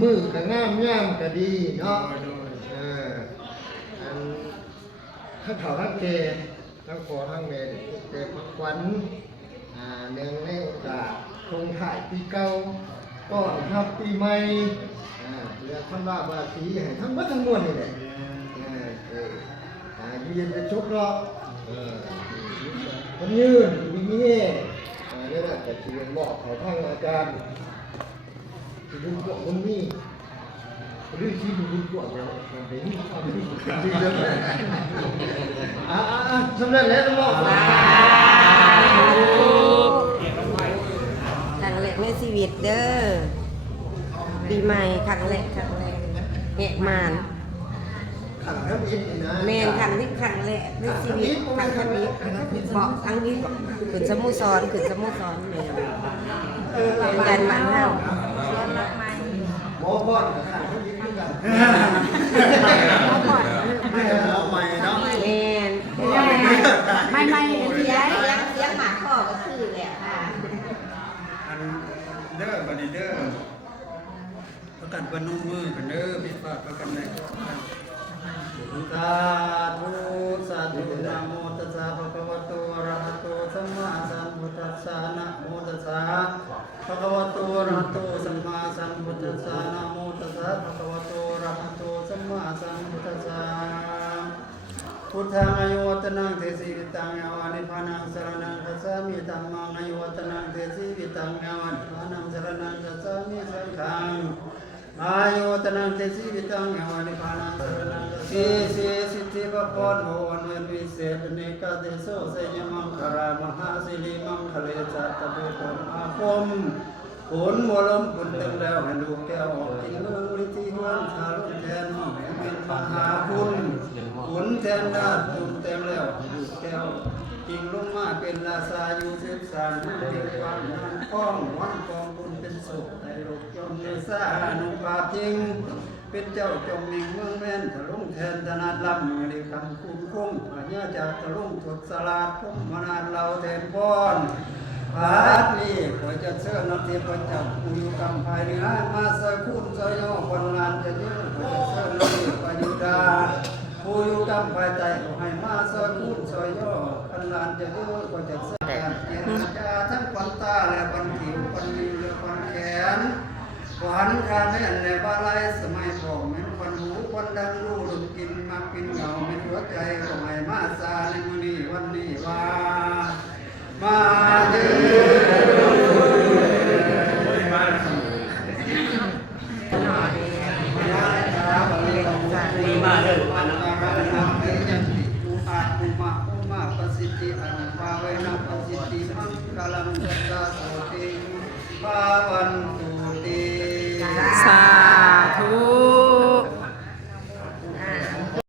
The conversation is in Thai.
มือก็งามย่ามก็ดีเนาะอันทั้งเขาทั้งเกทั้งขอทั้งเมนเด็กพักวันเนื่องในโอกาสคงถ่ายปีเก่าก่อนครับปีใหม่เรือท่านว่าบาสีให้ทั้งวัดทั้งมวลนี่แหละยืนเป็นชุกรอบคนยืนมีนี่นี่แหละแต่ที่เป็นบอกเขาทั้งอาจารย์ที่ดูพวกคนนี้หรือที่ดูพวกเราเป็นที่ทำที่ดีเลยสำเร็จแล้วต้องบอกครั้งแรกในชีวิตเด้อปีใหม่ครั้งแรกแหกมานแมนครั้งที่ครั้งแรกในชีวิตครั้งนี้บอกครั้งนี้ขึ้นสมุสรแมนเป็นการหมั่นเฮาหมอพ่อเขายิ้มกันหมอพ่อใหม่เนาะแมนไม่เสียหมาข้อก็คือแหละค่ะอันเด้อบัดนี้เด้อประกันปนุ่มมือกันเด้อพิพาทประกันได้สาธุสาธุนะโมตัสสะภะคะวะโตอะระหะโตสัมมาสัมพุทธัสสะนะโมตัสสะภะคะวะโตอะระหะโตสัมมาสัมพุทธัสสะนะโมตัสสะภะคะวะโตอะระหะโตสัมมาสัมพุทธัสสะพุทธังอายุวัตนังเทสีวิตังยาวานิพานังสรณังคัจฉามิธัมมังอายุวัตนังเทสีวิตังยาวานิพานังสรณังคัจฉามิสังฆังอายุวัตนังเทสีวิตังยาวานิพานังสรณังสีสิทธิปปอนโหนเวนวิเศษเนกาเตโสเสยมังคารามหาสิริมังคะเลจัตตะเบตมอาคมผลมลมคุณเต็มแล้วให้ลูกแก้วออกกินเมืองวิธีวันคารุแทนเป็นมหาคุณผลแทนนาคุณเต็มแล้วให้ลูกแก้วจริงลงมาเป็นราชาอยู่สืบสานเป็นความมันป้องวันกองบุญเป็นสุขในโลกยมในสานุภาพจริงเป็นเจ้าจงมิ่งเมืองแม่นทะลุงแทนธนาดลำมือดีคำคุ้มคุ้มพญาจากทะลุงถดสลาดคุ้มมานานเราแทนพรพาดนี่ขอจะเชิญนักเทพเจ้าผู้อยู่กำภายเหนือมาสกุลสยอคนงานจะเยอะขอจะเชิญนักเทพยุดาผู้อยู่กำภายใต้ขอให้มาสกุลสยอคนงานจะเยอะขอจะเชิญเจรจาทั้งควันตาและควันผิวควันนิ้วและควันแขนขวัญคาแม่นในบาลัยสมัยพ่อเหม็นควันหูควันดังรูดมกินมากินเหงาเหม็นหัวใจก็ไม่มาซาในมื้อนี้วันนี้ว่ามาเถิดมาเถิดมาเถิดอันนั้นยังติอุอาอุมาประสิทธิอันภาเวนะประสิทธิมังคลังจัตตาโสติภาวันตุติสา